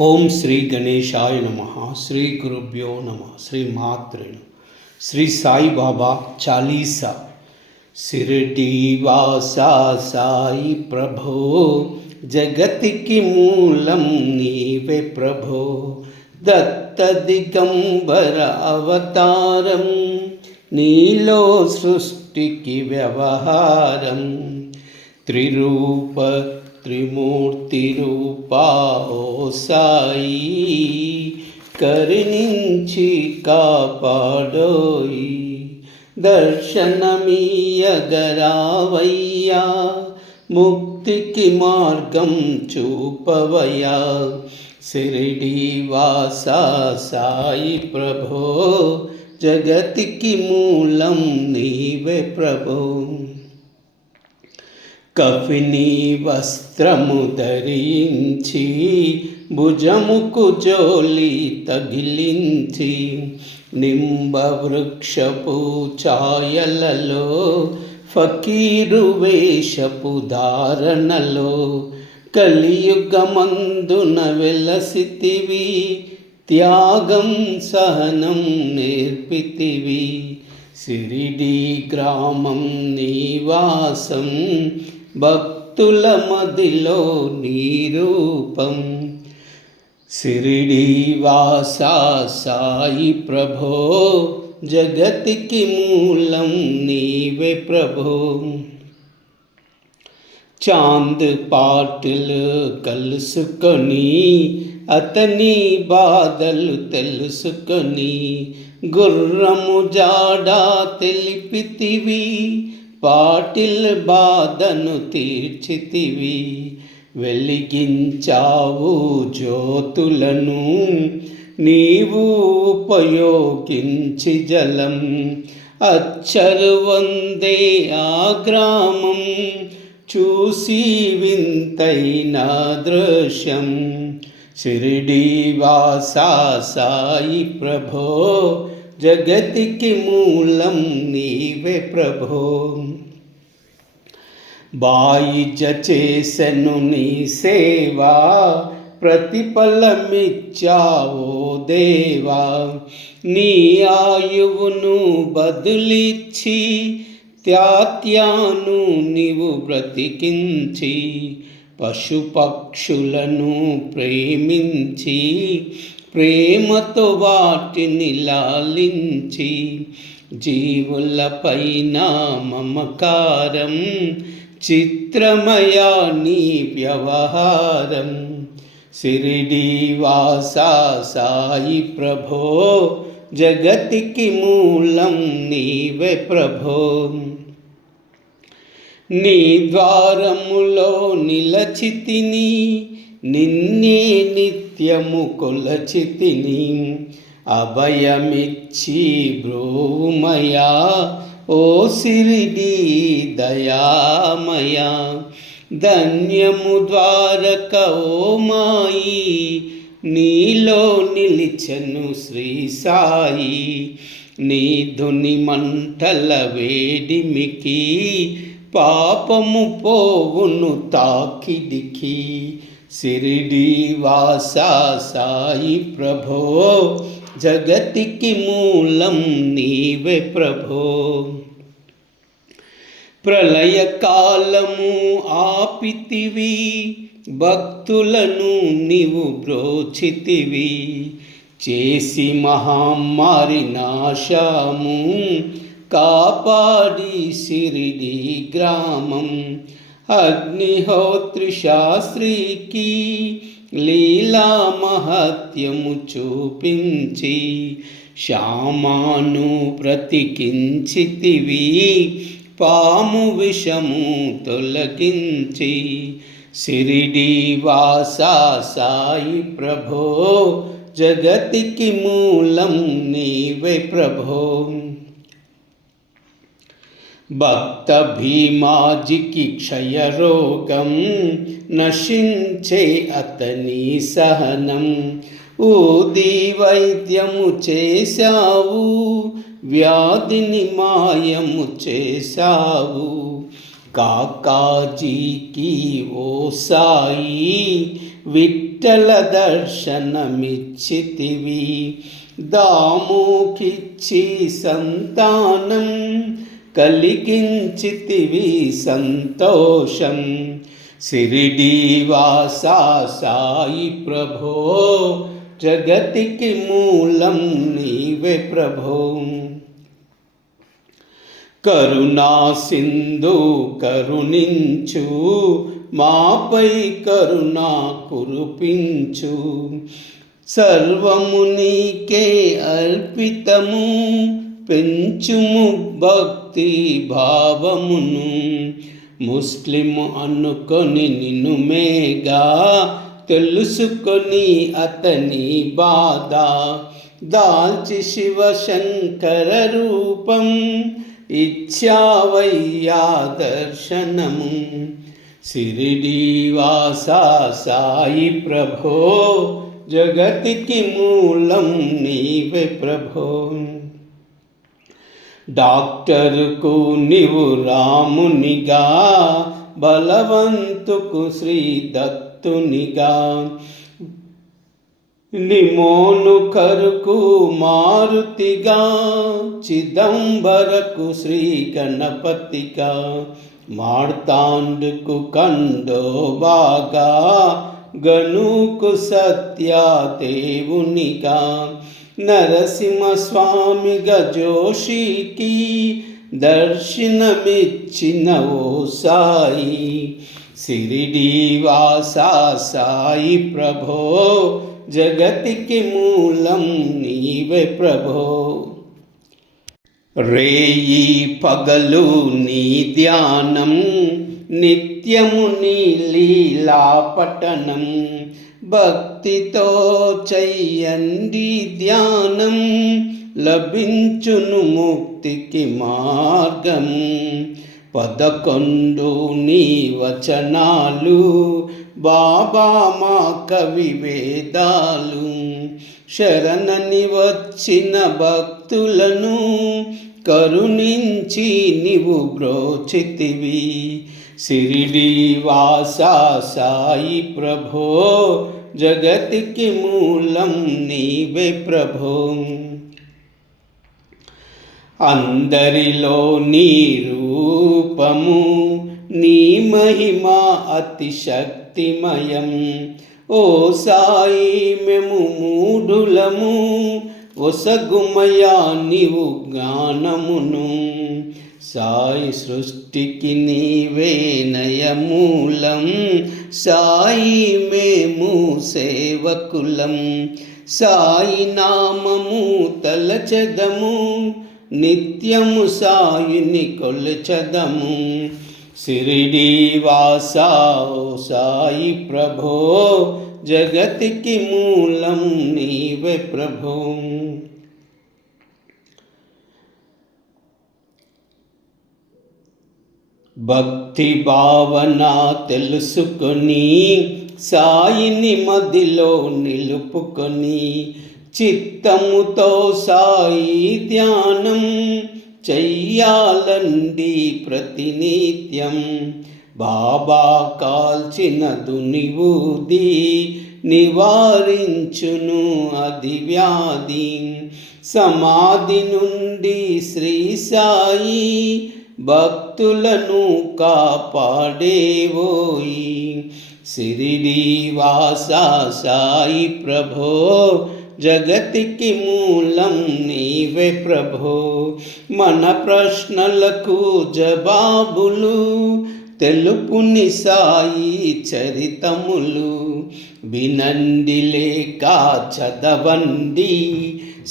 ఓం శ్రీ గణేశాయ నమ. శ్రీ గురుభ్యో నమ. శ్రీ మాత్రే నమః. శ్రీ సాయిబాబా చాలీసా. సిరిడి వాసా సాయి ప్రభో, జగతికి మూలం నీవే ప్రభో. దత్త దిగంబర అవతారం, నీలో సృష్టికి వ్యవహారం. త్రిరూప త్రిమూర్తి రూపా ఓ సాయి, కరుణించి కాపాడోయి. దర్శనమీయగరావయ్యా, ముక్తికి మార్గం చూపవయ్యా. సిరిడి వాసా సాయి ప్రభో, జగతికి మూలం నీవే ప్రభో. కఫిని వస్త్రము ధరించి, భుజముకు జోలి తగిలించి, నింబ వృక్షపు ఛాయలలో, ఫకీరు వేషపు ధారణలో, కలియుగమందున వెలసితివి. త్యాగం సహనం నేర్పితివి. సిరిడి గ్రామం నివాసం, భక్తుల మదిలో నీ రూపం. సిరిడి వాసా సాయి ప్రభో, జగతికి మూలం నీవే ప్రభో. చాంద్ పాటిల్ కలుసుకొని, అతని బాధలు తెలుసుకొని, గుర్రము జాడా తెలిపితివి. పాటిల్ బాధను తీర్చితివి. వెలిగించావు జ్యోతులను, నీవు ఉపయోగించి జలం. అచ్చరు వందే ఆ గ్రామం, చూసి వింతైన దృశ్యం. సిరిడి వాసా సాయి ప్రభో, జగతికి మూలం నీవే ప్రభో. బాయిజ చేసెను నీ సేవా, ప్రతిఫలమిచ్చావో దేవా. నీ ఆయువును బదులిచ్చి, త్యాత్యాను నీవు బ్రతికించి, పశుపక్షులను ప్రేమించి, ప్రేమతో వాటిని లాలించి, జీవులపైన మమకారం, చిత్రమయా నీ వ్యవహారం. సిరిడి వాసా సాయి ప్రభో, జగతికి మూలం నీవే ప్రభో. నీ ద్వారములో నిలచితిని, నిన్నే నిత్యము కొలచితిని. అభయమిచ్చి బ్రోమయా, ఓ సిరిడి దయామయా. ధన్యము ద్వారక ఓ మాయి, నీలో నిలిచెను శ్రీ సాయి. నీ ధుని మంటల వేడిమికి, పాపము పోవును తాకిడికి. సిరిడి వాసా సాయి ప్రభో, జగతికి మూలం నీవే ప్రభో. ప్రళయ కాలము ఆపితివి, భక్తులను నీవు బ్రోచితివి. చేసి మహమ్మారి నాశము, కాపాడి సిరిడి గ్రామం. అగ్నిహోత్రి శాస్త్రికి, లీలా మహత్యము చూపించి, శ్యామాను బ్రతికించితివి. పాము విషము తొలగించి. సిరిడి వాసా సాయి ప్రభో, జగతికి మూలం నీవే ప్రభో. భక్త భీమాజికి క్షయరోగం, నశించే అతని సహనం. ఊది వైద్యము చేశావు, వ్యాధిని మాయము చేశావు. కాకాజీకి ఓ సాయి, విఠలాచార్యుల విఠల దర్శనమిచ్చితివి. దాముకిచ్చి సంతానం కలిగించితివి సంతోషం. షిరిడీవాసా సాయి ప్రభో జగతికి మూలం నీవే ప్రభో. కరుణా సింధు కరుణించు, మాపై కరుణా కురిపించు. సర్వము నీకే అర్పితము, పెంచుము భక్తి భావమును. ముస్లిము అనుకొని నిన్ను మేగా, తెలుసుకొని అతని బాధ. దాల్చి శివశంకర రూపం, ఇచ్చావయ్యా దర్శనము. షిరిడీవాసా సాయి ప్రభో జగతికి మూలం నీవే ప్రభో. డాక్టరుకు నీవు రామునిగా, బలవంతుకు శ్రీ దత్తునిగా. నిమోనుకరుకు మారుతిగా, చిదంబరకు శ్రీ గణపతిగా. మార్తాండుకు ఖండోబాగా, గణుకు సత్యదేవునిగా. నరసింహస్వామిగా జోషికి దర్శనమిచ్చిన ఓ సాయి. షిరిడీవాసా సాయి ప్రభో జగతికి మూలం నీవే ప్రభో. రేయి పగలు నీ ధ్యానం, నిత్యము నీ లీలా పఠనం. భక్తితో చెయ్యండి ధ్యానం, లభించును ముక్తికి మార్గం. 11 నీ వచనాలు, బాబా మా కవి వేదాలు. శరణని వచ్చిన భక్తులను కరుణించి నీవు బ్రోచితివి. షిరిడీవాసా సాయి ప్రభో జగతికి మూలం నీవే ప్రభో. అందరిలో నీ రూపము, నీ మహిమ అతి శక్తిమయం. ఓ సాయి మేము మూఢులము, ఒసగుమయా నీవు జ్ఞానమును. సాయి సృష్టికి నీవే నయమూలం, సాయి మేము సేవకులం. సాయి నామము తలచెదము, నిత్యము సాయిని కొలచెదము. షిరిడీవాసా సాయి ప్రభో జగతికి మూలం నీవే ప్రభో. భక్తి భావన తెలుసుకొని, సాయిని మదిలో నిలుపుకొని. చిత్తముతో సాయి ధ్యానం చెయ్యాలండి ప్రతినిత్యం. బాబా కాల్చిన దునివూది, నివారించును అది వ్యాధి. సమాధి నుండి శ్రీ సాయి, భక్తులను కాపాడేవోయి. షిరిడీవాసా సాయి ప్రభో జగతికి మూలం నీవే ప్రభో. మన ప్రశ్నలకు జవాబులు తెలుపుని సాయి చరితములు. వినండి లేక చదవండి,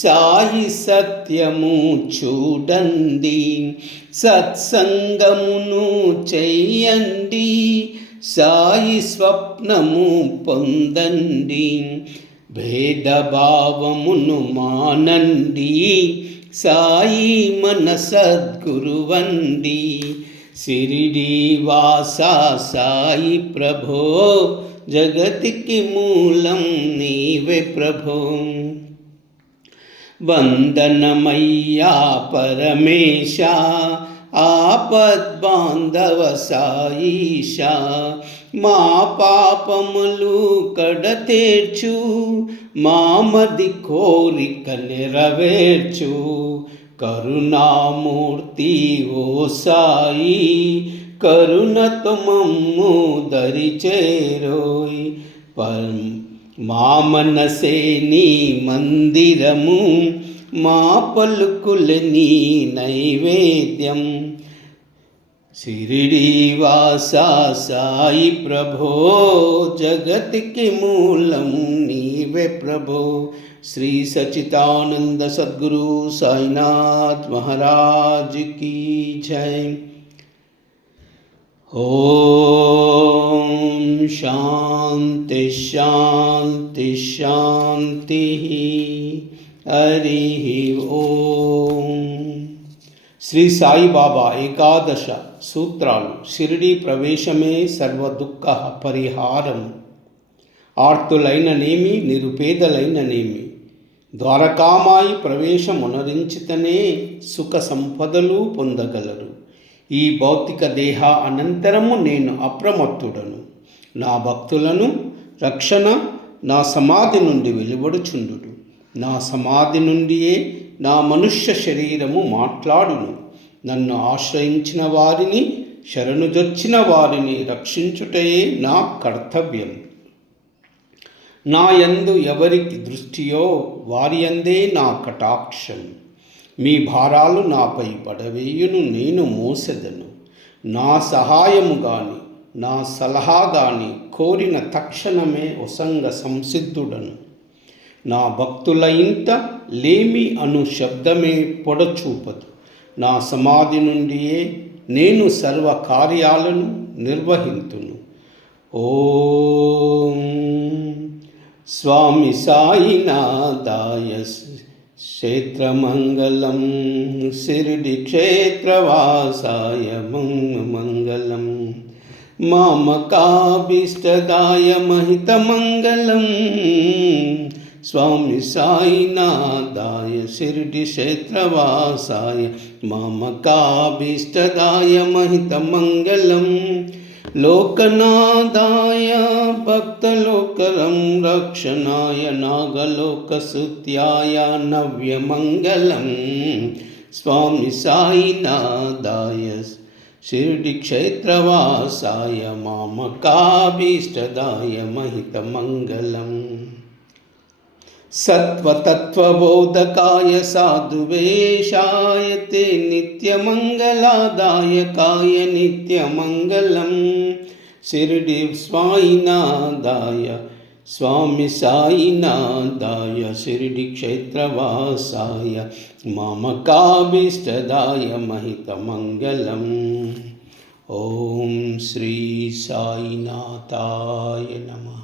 సాయి సత్యము చూడండి. సత్సంగమును చెయ్యండి, సాయి స్వప్నము పొందండి. భేదభావమును మానండి, సాయి మన సద్గురువండి. షిరిడీవాసా సాయి ప్రభో జగతికి మూలం నీవే ప్రభో. వందనమయ్యా పరమేశ, ఆపద్బాంధవ సాయిషా, మా పాపములు కడతేర్చు, మామది కోరిక నెరవేర్చు. కరుణామూర్తి ఓ సాయి, కరుణతో మమ్ము దరిచేరోయ్. మా మనసే నీ మందిరము, మా పలుకుల నీ నైవేద్యం. షిరిడి వాసా సాయి ప్రభో, జగతికి మూలం నీవే ప్రభో. శ్రీ సచ్చిదానంద సద్గురు సాయినాథ్ మహారాజ్ की जय. ओम शांति शांति शांति. हरि ओम. శ్రీ సాయిబాబా ఏకాదశ సూత్రాలు. షిరిడి ప్రవేశమే సర్వ దుఃఖ పరిహారం. ఆర్తులైననేమి నిరుపేదలైననేమి ద్వారకామాయి ప్రవేశమునరించితనే సుఖ సంపదలు పొందగలరు. ఈ భౌతిక దేహ అనంతరము నేను అప్రమత్తుడను. నా భక్తులను రక్షణ నా సమాధి నుండి వెలువడుచుండును. నా సమాధి నుండియే నా మనుష్య శరీరము మాట్లాడును. నన్ను ఆశ్రయించిన వారిని, శరణుజొచ్చిన వారిని రక్షించుటయే నా కర్తవ్యం. నా యందు ఎవరికి దృష్టియో వారి యందే నా కటాక్షం. మీ భారాలు నాపై పడవేయును, నేను మోసెదను. నా సహాయము గాని నా సలహా గాని కోరిన తక్షణమే ఒసంగ సంసిద్ధుడను. నా భక్తుల ఇంట లేమి అను శబ్దమే పొడచూపదు. నా సమాధి నుండియే నేను సర్వ కార్యాలను నిర్వహింతును. ఓం స్వామి సాయినాథాయ క్షేత్రమంగళం, షిరిడి క్షేత్రవాసాయ మంగళం. మామకాభీష్టదాయ మహితమంగళం. స్వామి సాయినాథాయ షిరిడి క్షేత్రవాసాయ మామకాభీష్టదాయ మహితమంగళం. లోకనాథాయ భక్తలోకరం రక్షణాయ నాగలోకసుత్యాయ నవ్యమంగళం. స్వామి సాయినాథాయ షిరిడి క్షేత్రవాసాయ మామకాభీష్టదాయ మహితమంగళం. సత్వతత్వబోధకాయ సాధువేషాయ తే నిత్యమంగళదాయకాయ నిత్యమంగళం. షిరిడి సాయినాథాయ స్వామి సాయినాథాయ షిరిడి క్షేత్రవాసాయ మామకాభీష్టదాయ మహితమంగళం. ఓం శ్రీ సాయినాథాయ నమః.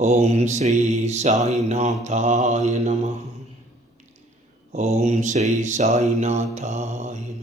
ఓం శ్రీ సాయినాథాయ నమః. ఓం శ్రీ సాయినాథాయ